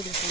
ये देखो।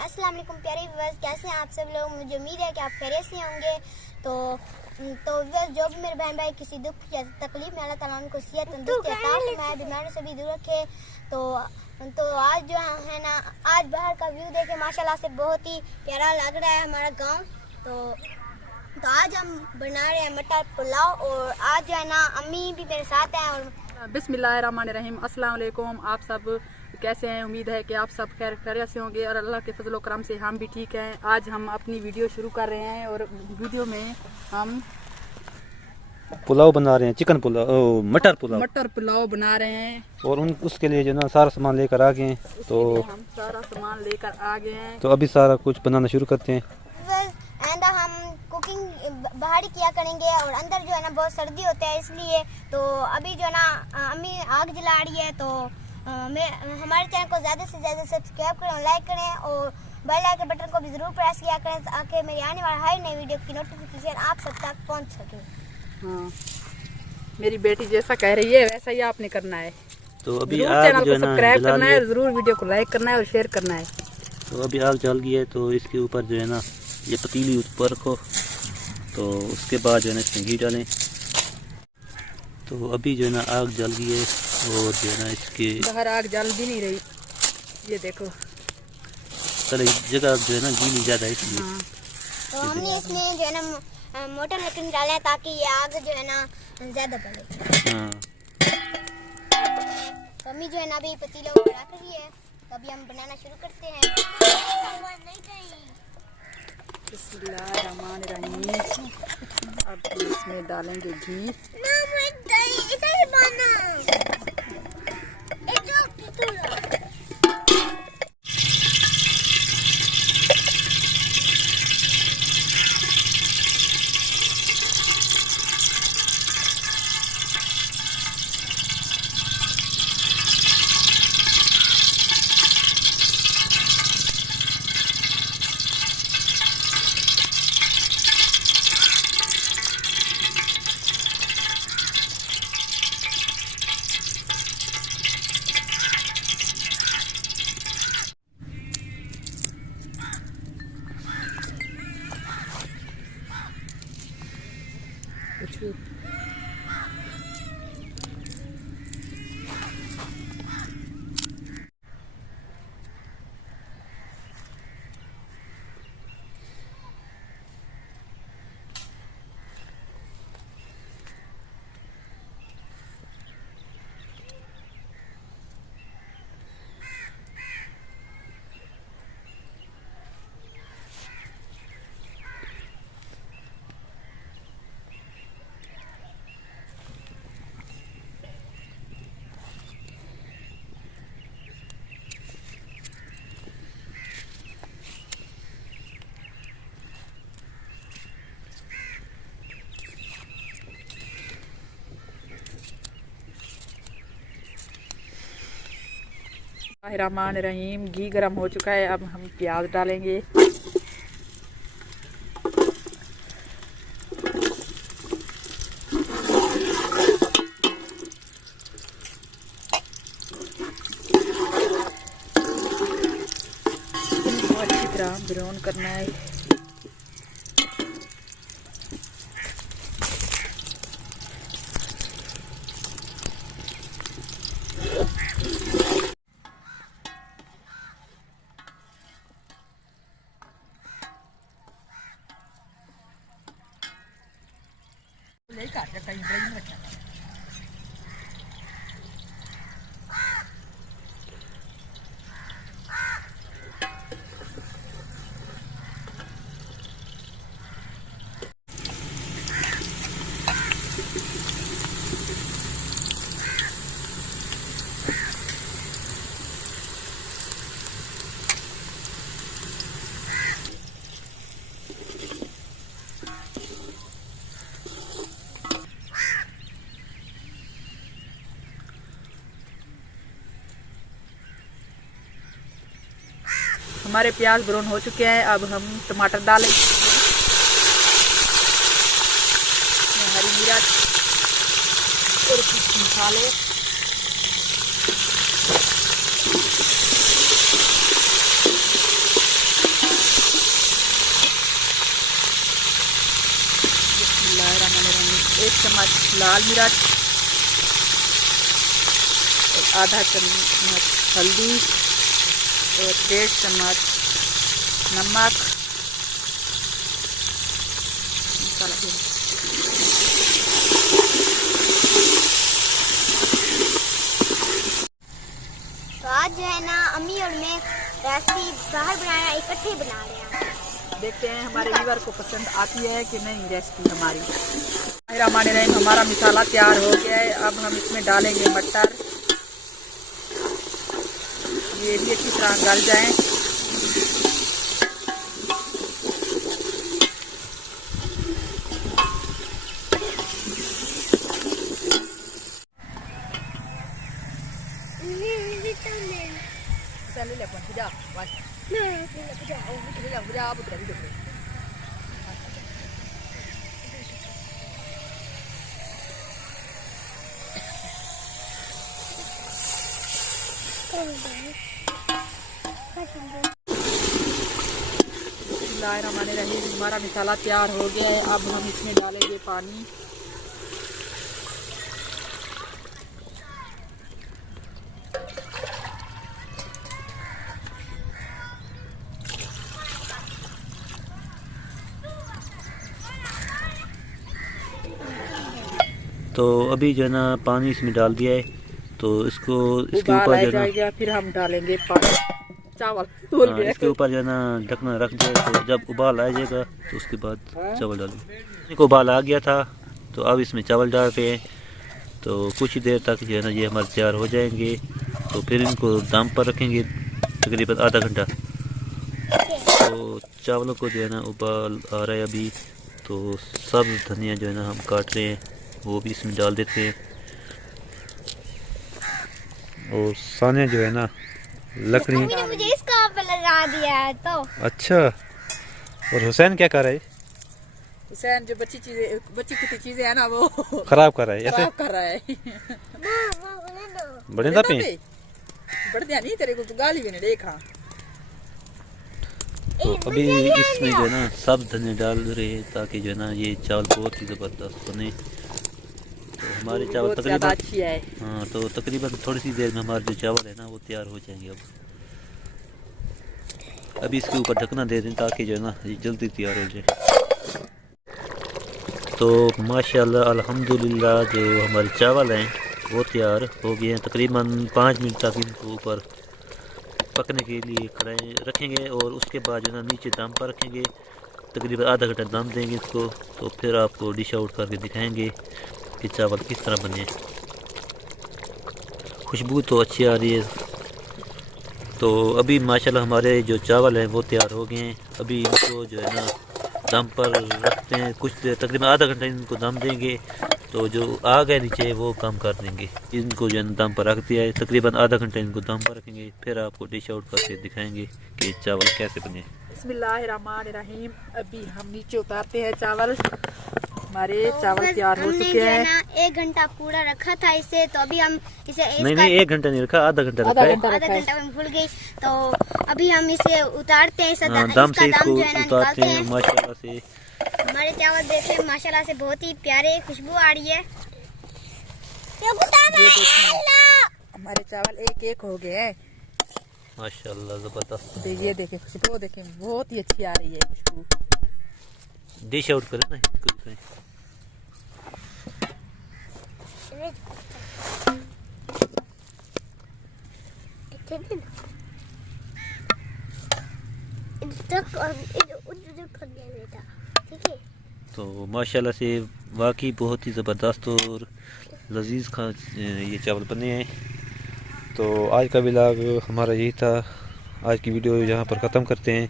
अस्सलाम वालेकुम प्यारे व्यूअर्स, कैसे हैं आप सब लोग। मुझे उम्मीद है कि आप खैरियत से होंगे। तो व्यूअर्स, जो भी मेरे बहन भाई किसी दुख या तकलीफ में अल्लाह ताला उनको सेहत तंदुरुस्ती अता फरमाए, बीमारियों से भी दूर रखे। तो आज जो है ना, आज बाहर का व्यू देखे माशाल्लाह से बहुत ही प्यारा लग रहा है हमारा गाँव। तो आज हम बना रहे हैं मटर पुलाव, और आज जो है ना अम्मी भी मेरे साथ हैं। और बिस्मिल्लाहिर्रहमानिर्रहीम, अस्सलाम वालेकुम। आप सब कैसे हैं? उम्मीद है कि आप सब खैरियत से होंगे और अल्लाह के फजल करम से हम भी ठीक हैं। आज हम अपनी वीडियो शुरू कर रहे हैं और वीडियो में हम पुलाव बना रहे हैं, चिकन पुलाव, मटर पुलाव बना रहे हैं। और उसके लिए जो ना सारा सामान लेकर आ गए हैं। तो हम सारा सामान लेकर आ गए हैं। तो अभी सारा कुछ बनाना शुरू करते हैं। हम कुकिंग बाहर ही किया करेंगे, और अंदर जो है ना बहुत सर्दी होता है, इसलिए तो अभी जो है ना अम्मी आग जला रही है। तो हमारे चैनल को ज़्यादा से ज़्यादा सब्सक्राइब करें, लाइक करें, और बेल आइकन बटन को भी ज़रूर प्रेस किया करें ताकि मेरी आने वाली हर नई वीडियो की नोटिफिकेशन आप सब तक पहुंच सके। हाँ, मेरी बेटी जैसा कह रही है वैसा ही आपने करना है। तो अभी चैनल को सब्सक्राइब करना है, जरूर वीडियो को लाइक करना है और शेयर करना है। तो अभी आग जल गई है, तो इसके ऊपर जो है ना ये पतीली ऊपर रखो। तो उसके बाद जो है ना इसमें घी डालें। तो अभी जो है ना आग जल गई है, और जो है ना इसके बाहर आग जल भी नहीं रही, ये देखो। पहले जगह जो है ना गीली ज़्यादा है इसलिए। हाँ। तो हमने इसमें जो है ना मोटर लकड़ी डाले हैं ताकि ये आग जो है ना ज़्यादा बढ़े। हाँ, तो अम्मी जो है ना अभी पतीला को रख रही है, तो अभी हम बनाना शुरू करते हैं। बिस्मिल्लाहिर्रहमानिर्रहीम। अब इसमें डालेंगे घी। रहमान, घी गरम हो चुका है। अब हम प्याज डालेंगे। अच्छी तरह ब्राउन करना है। हमारे प्याज ब्राउन हो चुके हैं। अब हम टमाटर डालेंगे, हरी मिर्च और कुछ मसाले। चम्मच लाल मिर्च, और आधा चम्मच हल्दी, और 1.5 चम्मच नमक। तो आज जो है ना अम्मी और मैं रेसिपी बाहर बनाना इकट्ठे बना रहे हैं। देखते हैं हमारे व्यूअर को पसंद आती है कि नहीं रेसिपी हमारी। रहमानिर्रहीम, हमारा मसाला तैयार हो गया है। अब हम इसमें डालेंगे मटर, ये भी अच्छी तरह गल जाए। बिस्मिल्लाहिर्रहमानिर्रहीम, हमारा मसाला तैयार हो गया है। अब हम इसमें डालेंगे पानी। तो अभी जो है ना पानी इसमें डाल दिया है, तो इसको इसके उबाल ऊपर जो है जाएगा, फिर हम डालेंगे पानी चावल। ना इसके ऊपर जो है ना ढकना रख दिया। तो जब उबाल आ जाएगा तो उसके बाद चावल डालेंगे। एक उबाल आ गया था, तो अब इसमें चावल डाल रहे हैं। तो कुछ ही देर तक जो है ना ये हमारे तैयार हो जाएंगे। तो फिर इनको दम पर रखेंगे तकरीबन आधा घंटा। तो चावलों को जो है ना उबाल आ रहा है अभी। तो सब धनिया जो है ना हम काट रहे हैं, वो भी इसमें डाल देते हैं। और सानिया जो है ना लकड़ी। अम्मी ने मुझे इसका पे लगा दिया है। तो अच्छा, और हुसैन क्या कर रहा है? हुसैन जो बच्ची कुछ चीजें है ना वो खराब कर रहा है, ऐसे खराब कर रहा है। बड़े दबे बढ़िया नहीं, तेरे को तो गाली भी नहीं देखा। तो अभी इसमें जो है ना सब धनिया डाल रहे हैं ताकि जो है ना ये चावल बहुत ही ज़बरदस्त बने। तो हमारे चावल तकरीबन अच्छी है। हाँ, तो तकरीबन थोड़ी सी देर में हमारे जो चावल है ना वो तैयार हो जाएंगे। अभी इसके ऊपर ढकना दे दें ताकि जो है ना ये जल्दी तैयार हो जाए। तो माशाल्लाह अल्हम्दुलिल्लाह जो हमारे चावल हैं वो तैयार हो गए हैं। तकरीबन 5 मिनट तक इनको ऊपर पकने के लिए खड़े रखेंगे और उसके बाद जो है ना नीचे दम पर रखेंगे। तकरीबन आधा घंटा दम देंगे इसको। तो फिर आपको डिश आउट करके दिखाएंगे कि चावल किस तरह बने। खुशबू तो अच्छी आ रही है। तो अभी माशाल्लाह हमारे जो चावल हैं वो तैयार हो गए हैं। अभी इनको जो है ना दम पर रखते हैं कुछ देर, तकरीबन आधा घंटा इनको दम देंगे। तो जो आ गए नीचे वो काम कर देंगे। इनको जो है ना दम पर रख दिया है, तकरीबन आधा घंटा इनको दम पर रखेंगे। फिर आपको डिश आउट करके दिखाएंगे कि चावल कैसे बने। बिस्मिल्लाहिर्रहमानिर्रहीम, अभी हम नीचे उतारते हैं चावल। हमारे चावल तैयार हो चुके हैं। 1 घंटा पूरा रखा था इसे। तो अभी हम इसे नहीं 1 घंटा नहीं रखा, आधा घंटा रखा है। आधा घंटा में भूल गई। तो अभी हम इसे उतारते हैं। दम से इसको उतारते हैं माशाल्लाह से। हमारे चावल देखे माशाल्लाह से बहुत ही प्यारे खुशबू आ रही है। हमारे चावल एक हो गए हैं माशाल्लाह जबरदस्त। ये देखे खुशबू, देखे बहुत ही अच्छी आ रही है खुशबू। डिश आउट करें ना इसको दिखाएं। तो माशाल्लाह से वाकई बहुत ही ज़बरदस्त और लजीज ये चावल बने हैं। तो आज का व्लॉग हमारा यही था। आज की वीडियो यहाँ पर ख़त्म करते हैं।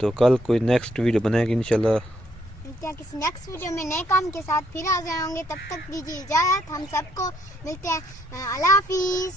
तो कल कोई नेक्स्ट वीडियो बनाएंगे इंशाल्लाह। क्या किसी नेक्स्ट वीडियो में नए काम के साथ फिर आ जाएंगे। तब तक दीजिए इजाज़त। हम सबको मिलते हैं। अल्लाह हाफिज़।